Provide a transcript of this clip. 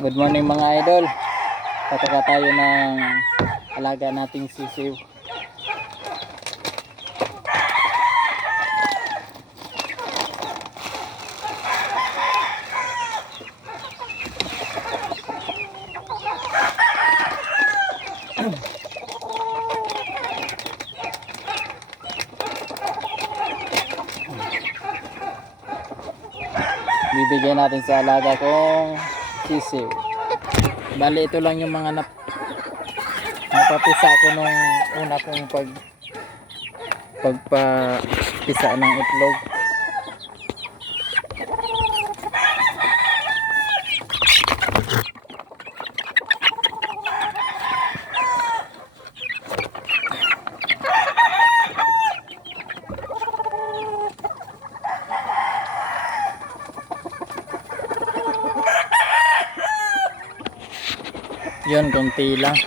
Good morning mga idol. Pataka tayo ng alaga nating sisiw. Bibigyan natin sa alaga kong sisiw. Bali ito lang yung mga napapisa ko nung una kong pagpapisa ng itlog. Yun, konti lang.